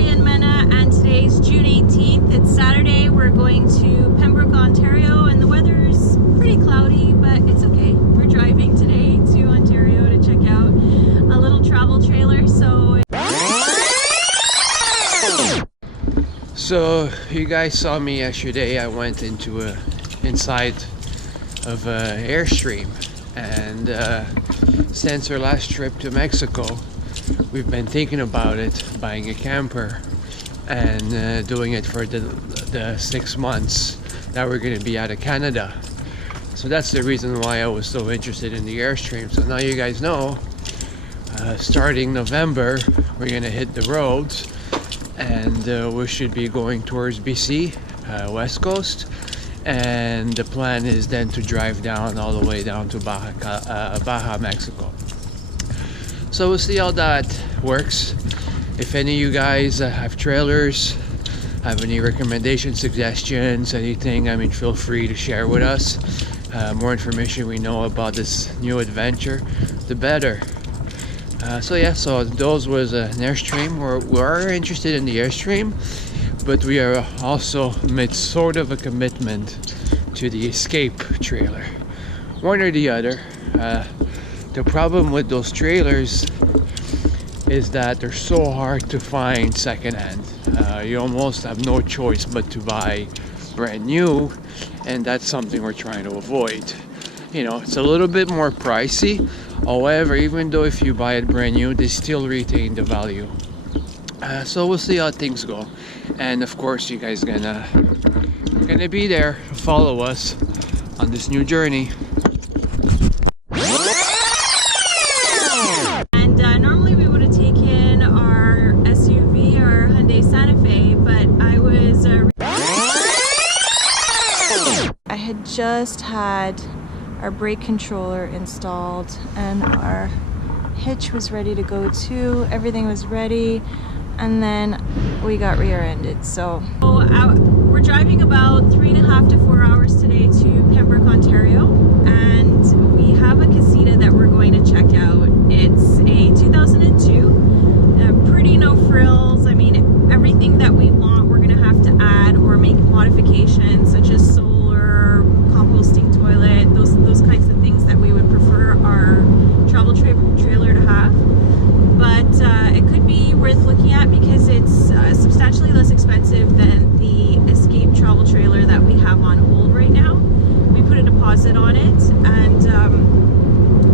And today's June 18th. It's Saturday. We're going to Pembroke, Ontario, and the weather's pretty cloudy, but it's okay. We're driving today to Ontario to check out a little travel trailer. So you guys saw me yesterday. I went into inside of Airstream, and since our last trip to Mexico, we've been thinking about it, buying a camper and doing it for the 6 months that we're going to be out of Canada. So that's the reason why I was so interested in the Airstream. So now you guys know, starting November, we're going to hit the roads, and we should be going towards BC, West Coast, and the plan is then to drive down all the way down to Baja, Mexico. So we'll see how that works. If any of you guys have trailers, have any recommendations, suggestions, anything, I mean, feel free to share with us. More information we know about this new adventure, the better. So those was an Airstream. We are interested in the Airstream, but we are also made sort of a commitment to the Escape trailer, one or the other. The problem with those trailers is that they're so hard to find secondhand. You almost have no choice but to buy brand new, and that's something we're trying to avoid. You know, it's a little bit more pricey. However, even though if you buy it brand new, they still retain the value. So we'll see how things go, and of course you guys gonna be there to follow us on this new journey. Normally we would have taken our SUV, our Hyundai Santa Fe, but I had just had our brake controller installed and our hitch was ready to go too. Everything was ready, and then we got rear-ended. So we're driving about 3.5 to 4 hours today to Pembroke, Ontario, and we have a Casita that we're going to check out. It's a 2002, pretty no frills. I mean, everything that we want we're going to have to add or make modifications, such as solar, composting toilet, those kinds of things that we would prefer our travel trailer to have. But it could be worth looking at because it's substantially less expensive than the Escape travel trailer that we have on hold right now. We put a deposit on it, and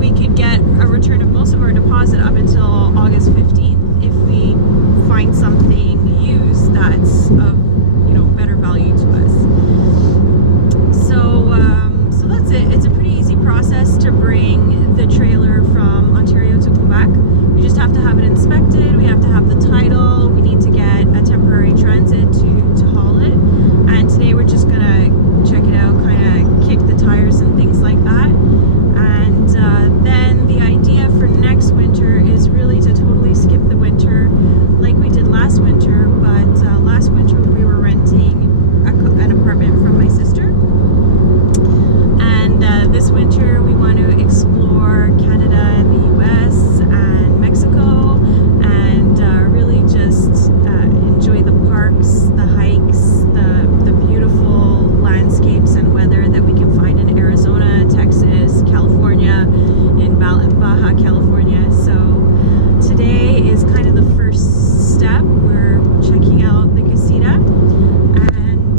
we could get a return of most of our deposit up until August 15th if we find something used that's of better value to us. So that's it. It's a pretty easy process to bring the trailer from Ontario to Quebec. We just have to have it inspected. We have to have the title. We need to get a temporary transit to haul it. And today we're just gonna check it out, kind of kick the tires and things like that. And then the idea for next winter is really to totally skip the winter like we did last winter. But last winter we were renting an apartment from my sister. And this winter we want to explore Canada and the US and Mexico, and really just enjoy the parks, the hikes, the beautiful landscapes and weather that we can find in Arizona, Texas, California, in Baja, California. So today is kind of the first step. We're checking out the Casita, and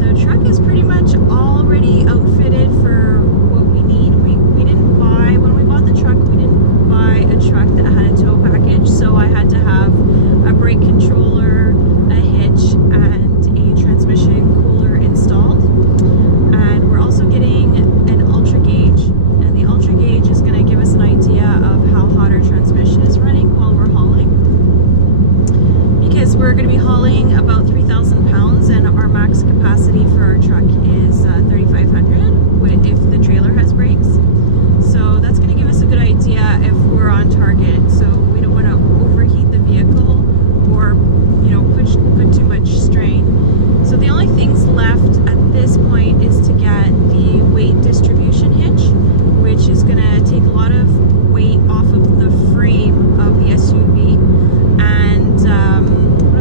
the truck is pretty much already outfitted for what we need. When we bought the truck, we didn't buy a truck that had a tow package, so I had to have a brake controller, a hitch, and a transmission cooler installed. And we're also getting an ultra gauge, and the ultra gauge is going to give us an idea of how hot our transmission is running while we're hauling, because we're going to be hauling about 3,000 pounds, and our max capacity for our truck is 3,500 if the trailer has brakes. So that's going to give us a good idea if we're on target. So we don't want to overheat the vehicle or put too much strain. So the only things left at this point is to get the weight distribution hitch, which is going to take a lot of weight off of the frame of the SUV. And what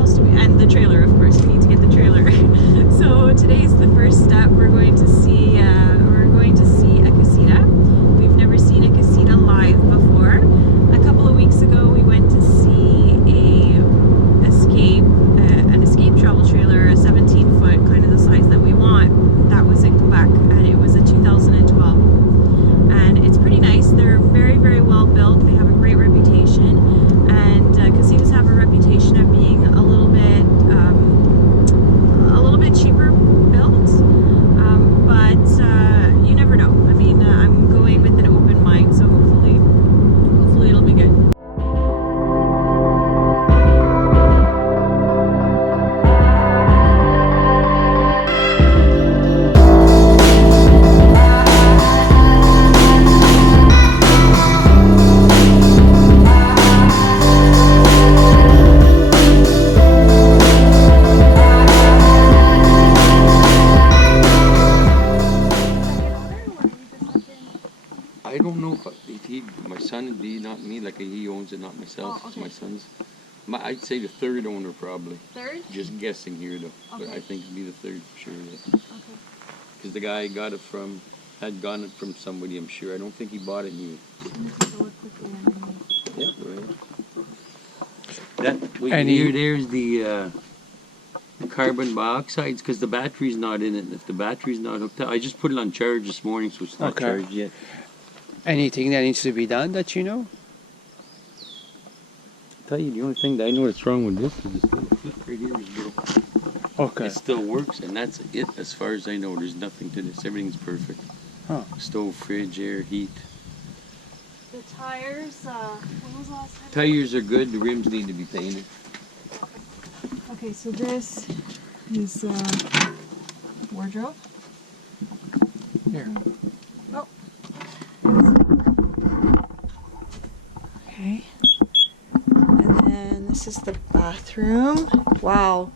myself. Oh, It's okay. my son's. I'd say the third owner probably. Third? Just guessing here though, but Okay. I think it'd be the third for sure. Okay. Because the guy got it from, had gotten it from somebody. I'm sure. I don't think he bought it new. Let me take a look quickly underneath. Yeah, right. That what And you he- hear there's the carbon dioxide because the battery's not in it. If the battery's not hooked up, I just put it on charge this morning, so it's not Okay. charged yet. Anything that needs to be done that you know? I tell you, the only thing that I know that's wrong with this is this little flip right here is little. Okay. It still works, and that's it as far as I know. There's nothing to this. Everything's perfect. Huh. Stove, fridge, air, heat. The tires, when was the last time? Tires are good. The rims need to be painted. Okay, so this is wardrobe. Here. Oh. Okay. And then this is the bathroom. Wow.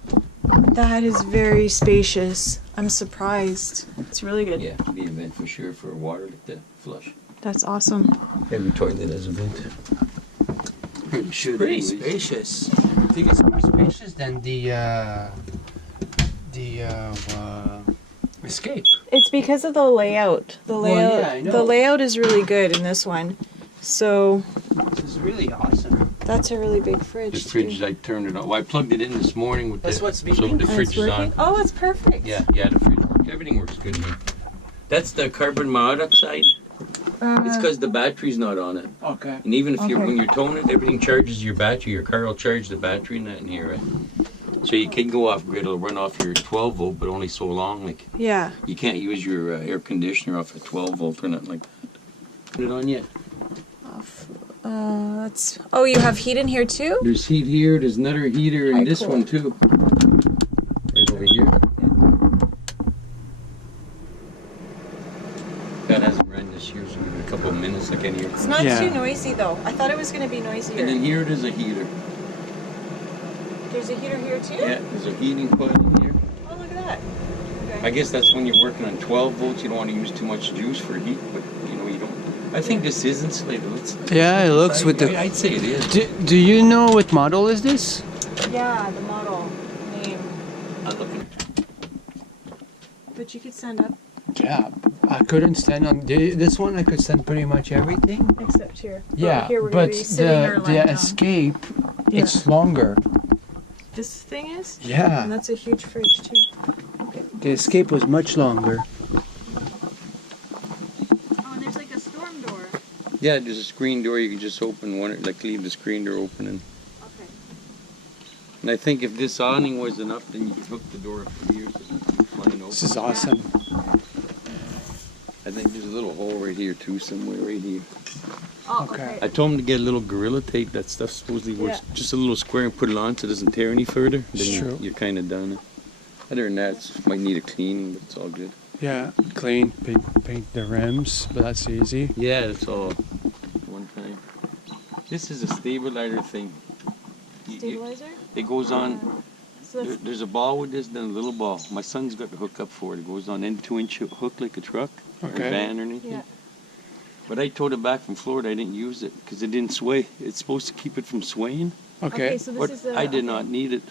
That is very spacious. I'm surprised. It's really good. Yeah, be a vent for sure for water like the flush. That's awesome. Every toilet has a vent. Pretty sure. Pretty anyways. spacious. I think it's more spacious than the Escape. It's because of the layout. The layout. Well, yeah, I know. The layout is really good in this one. So This is really awesome. that's a really big The fridge. fridge, too. I turned it on. Well, I plugged it in this morning with That's the, what's so beeping? the And fridge it's is working. on. Oh, it's perfect. Yeah, the fridge works. Everything works good here. That's the carbon monoxide. It's because the battery's not on it. Okay. And even if you're, Okay. when you're towing it, everything charges your battery. Your car will charge the battery and that in here, right? So you can go off grid. It'll run off your 12 volt, but only so long. Like Yeah. you can't use your air conditioner off a 12 volt or nothing like that. Put it on yet? That's. Oh, you have heat in here too? There's heat here. There's another heater in Hi, this cool. one too. Right over here. That hasn't run this year, so give it a couple of minutes. I can hear. It's not Yeah. too noisy though. I thought it was gonna be noisier. And then here it is a heater. There's a heater here too? Yeah, there's a heating coil in here. Oh, look at that. I guess that's when you're working on 12 volts. You don't want to use too much juice for heat, but you know you don't. I think this is insulated. Yeah, it looks with the. I'd say it is. Do you know what model is this? Yeah, the model name. I'm looking. But you could stand up Yeah, I couldn't stand on this one. I could stand pretty much everything. except here. Yeah, here we're gonna but be sitting or lying the down. Escape, Yeah. it's longer. This thing is? And Yeah, that's a huge fridge too. Okay. the Escape was much longer. Oh, and there's like a storm door. Yeah, there's a screen door. You can just open one, like leave the screen door open, and Okay. I think if this awning was enough, then you could hook the door up to here so that it's flying open. This is awesome. I think there's a little hole right here too, somewhere right here. Oh, Okay. okay. I told him to get a little Gorilla Tape. That stuff supposedly works. Yeah. Just a little square and put it on so it doesn't tear any further. Then It's true. you're kind of done. Other than that, it might need a cleaning, but it's all good. Yeah, clean, paint the rims, but that's easy. Yeah, it's all one time. This is a stabilizer thing. Stabilizer? It goes on. So that's, There's a ball with this, then a little ball. My son's got the hook up for it. It goes on in 2-inch hook like a truck or Okay. a van or anything. yeah. But I towed it back from Florida. I didn't use it because it didn't sway. It's supposed to keep it from swaying, Okay. So this but is a, I did okay. not need it.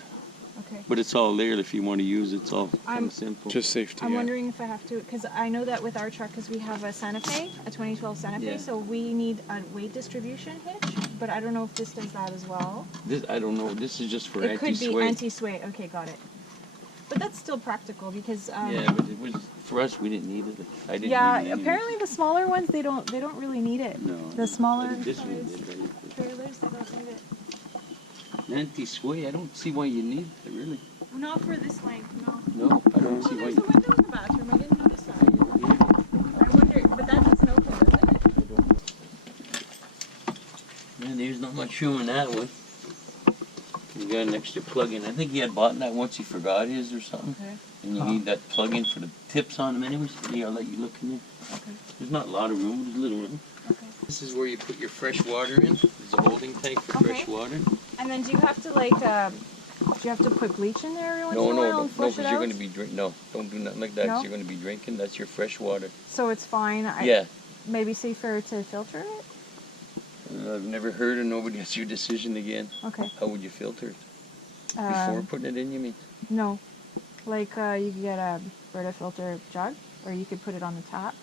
Okay. But it's all there if you want to use it. It's all kind I'm- of simple. Just safety. I'm Yeah. wondering if I have to, because I know that with our truck, because we have a Santa Fe, a 2012 Santa Fe, Yeah. so we need a weight distribution hitch, but I don't know if this does that as well. This I don't know. This is just for It could be anti-sway. anti-sway. Okay, got it. But that's still practical because Yeah, but it was for us. We didn't need it. I didn't. yeah, need it apparently the smaller ones they don't really need it. No. The smaller But this one size did, right? trailers they don't need it. Anti-sway. I don't see why you need it really. Not for this length, no. No, I don't Oh, see why. there's a window in the bathroom. I didn't notice that. I wonder, but that doesn't open, does it? Yeah, there's not much room in that one. You got an extra plug-in. I think he had bought that once he forgot his or something. Okay. And you need that plug-in for the tips on them anyways. Yeah, I'll let you look in there. Okay. There's not a lot of room. There's a little room. Okay. This is where you put your fresh water in. There's a holding tank for Okay. fresh water. And then do you have to like, do you have to put bleach in there every once No, in a no, while no, and no, flush because it you're out? going to be drink. No, don't do nothing like that. 'Cause No? you're going to be drinking. That's your fresh water. So it's fine. Yeah. Maybe safer to filter it. I've never heard of nobody. That's your decision again. Okay. How would you filter it? Before putting it in, you mean? No. Like you could get a Brita filter jug, or you could put it on the tap.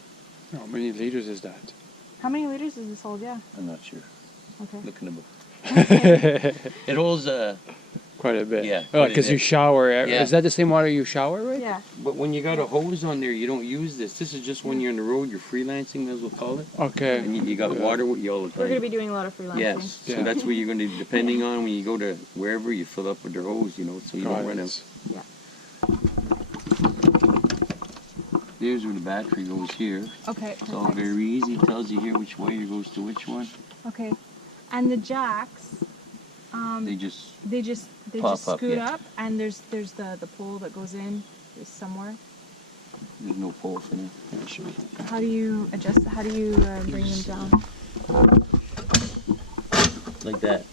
How many liters is that? How many liters does this hold? Yeah. I'm not sure. Okay. Look in the book. It holds quite a bit. Yeah. Oh, because you shower. Yeah. Is that the same water you shower with? Yeah. But when you got a hose on there, you don't use this. This is just when you're on the road, you're freelancing, as we'll call it. Okay. And you got water with you all the time. We're going to be doing a lot of freelancing. Yes. So Yeah. that's what you're going to, depending on when you go to wherever, you fill up with their hose, you know, so you don't run out. Yeah. There's where the battery goes here. Okay. It's all Perfect. very easy. It tells you here which wire goes to which one. Okay. And the jacks, They just they just pop up, scoot yeah. up, and there's the pole that goes in is somewhere. There's no pole for them. Yeah, sure. How do you adjust? How do you bring them down? Like that.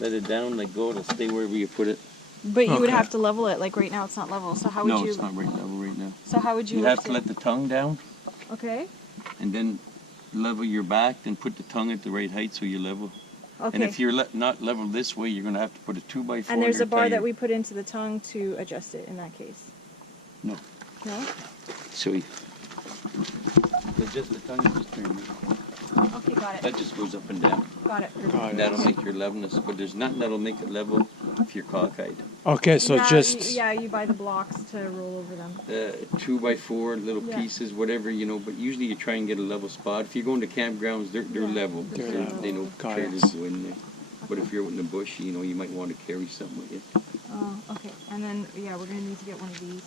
Let it down, let go, it'll stay wherever you put it. But you would Okay. have to level it. Like right now, it's not level. So how would No, you? it's not right level right now. So how would you? You have lift to it? let the tongue down Okay. and then level your back, then put the tongue at the right height so you're level. Okay. And if you're not level this way, you're going to have to put a 2x4 And there's under a bar tire. that we put into the tongue to adjust it in that case. No. No? So you adjust the tongue and just turn it. Okay, got it. That just goes up and down. Got it. Perfect. Got And it. that'll make your levelness, but there's nothing that'll make it level if you're cockeyed. Okay, so Yeah, just... you buy the blocks to roll over them. 2x4 little Yeah. pieces, whatever, you know, but usually you try and get a level spot. If you go into campgrounds, they're Yeah. level. They're level. They know Got traders it. go in there. But if you're in the bush, you know, you might want to carry something with you. Oh, okay. And then, yeah, we're going to need to get one of these.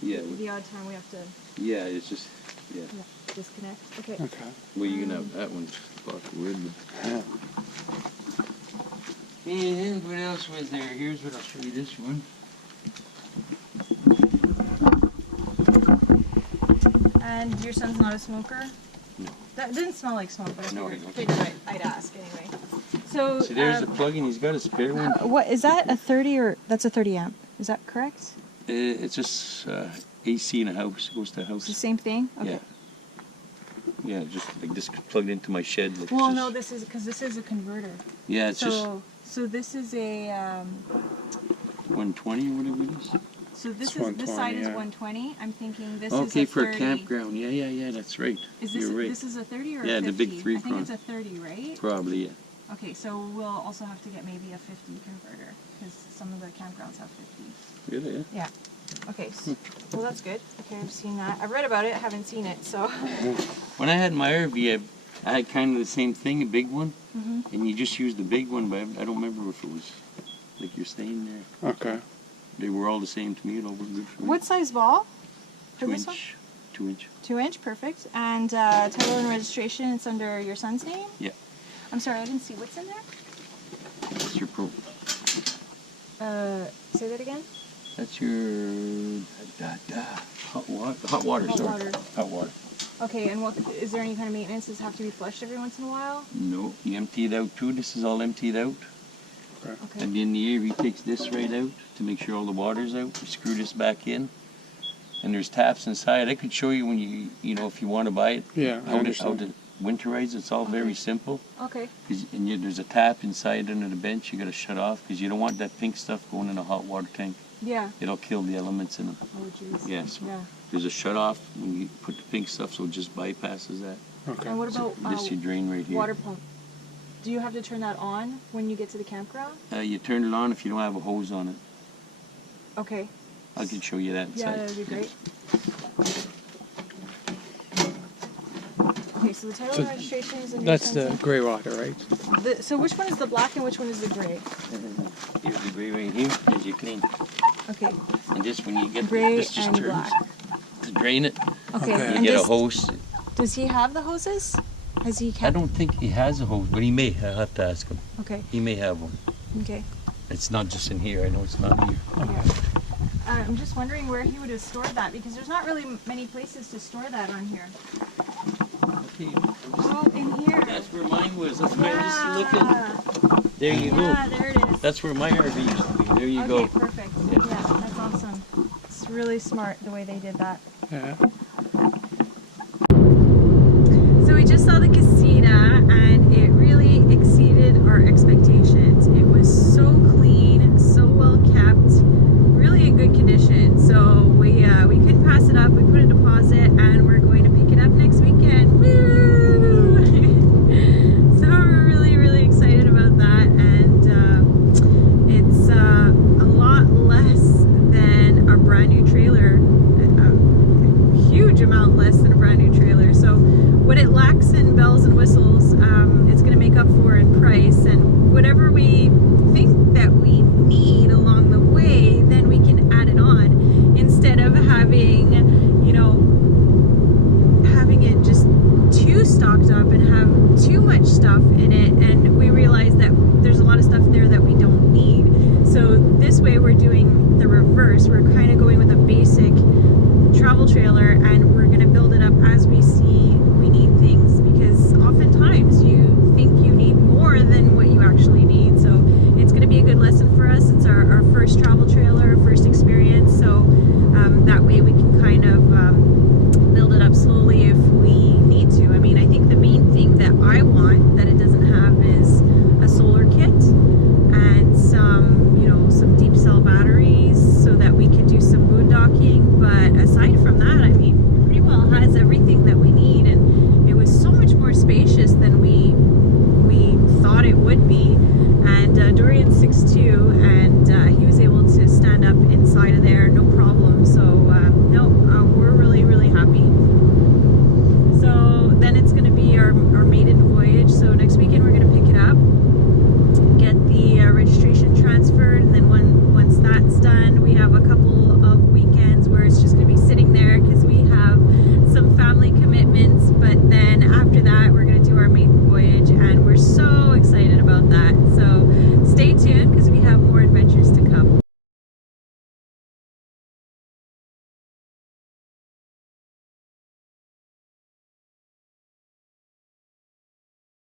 Yeah, The odd time we have to yeah, it's just, yeah. disconnect. Okay. Okay. Well, you can have that one, block of wood. Yeah. And what else was there? Here's what I'll show you this one. And your son's not a smoker? No. That didn't smell like smoke, but I No, figured I'd ask anyway. So, See, there's the plug-in. He's got a spare one. what is that? A 30 or that's a 30 amp? Is that correct? It's just AC in a house. It goes to a It's the house. same thing. Okay. Yeah. Yeah, just like this plugged into my shed. Like Well, just, no, this is because this is a converter. Yeah, it's just So this is a 120 or whatever it is. so this It's is this side 120, is yeah. 120. I'm thinking this is Okay, a 30. for a campground. Yeah, that's right. Is this You're right. this is a 30 or Yeah, a the 50? big three I think prong. it's a 30, right? Probably, yeah. Okay, so we'll also have to get maybe a 50 converter because some of the campgrounds have 50s. Really, yeah. Yeah. Okay. Well, that's good. Okay, I've seen that. I've read about it. Haven't seen it. So. When I had my RV, I had kind of the same thing, a big one, Mhm. and you just used the big one, but I don't remember if it was like you're staying there. Okay. They were all the same to me. It all worked good for me. What size ball? For 2 this one? inch. 2 inch. 2 inch, perfect. And title and registration, it's under your son's name? Yeah. I'm sorry, I didn't see what's in there. That's your pro. Say that again? That's your hot water. Hot water. Hot sorry. water. Hot water. Okay, and what is there any kind of maintenance? Does it have to be flushed every once in a while? No, you empty it out too. This is all emptied out. Okay. And in the air, he takes this right out to make sure all the water's out. We screw this back in. And there's taps inside. I could show you when you know, if you want to buy it. Yeah, I How understand. to winterize it. It's all very simple. Okay. There's a tap inside under the bench you got to shut off because you don't want that pink stuff going in a hot water tank. Yeah. It'll kill the elements in them. Oh, jeez. Yes. Yeah. There's a shut off when you put the pink stuff, so it just bypasses that. Okay. And what So about this you drain right here. water pump? Do you have to turn that on when you get to the campground? You turn it on if you don't have a hose on it. Okay. I can show you that Yeah, inside. that'd be great. Okay, so the title So and registration is in your That's son's the name. gray water, right? So which one is the black and which one is the gray? Here's the gray right here, as you clean. Okay. And this, when you get Gray this, just and turns black. to drain it. Okay. Okay. You And get a hose. does he have the hoses? Has he I kept? don't think he has a hose, but he may. I'll have to ask him. Okay. He may have one. Okay. It's not just in here. I know it's not here. Yeah. I'm just wondering where he would have stored that because there's not really many places to store that on here. Okay. Oh, in here. That's where mine was. That's why I'm just Yeah. looking. There you Yeah, go. there it is. That's where my RV used to be. There you Okay, go. perfect. Yeah. Yeah, that's awesome. It's really smart the way they did that. Yeah. So we just saw the Casita and it this way we're doing the reverse. We're kind of going with a basic travel trailer, and we're going to build it up as we see we need things, because oftentimes you think you need more than what you actually need. So it's going to be a good lesson for us. It's our first travel trailer.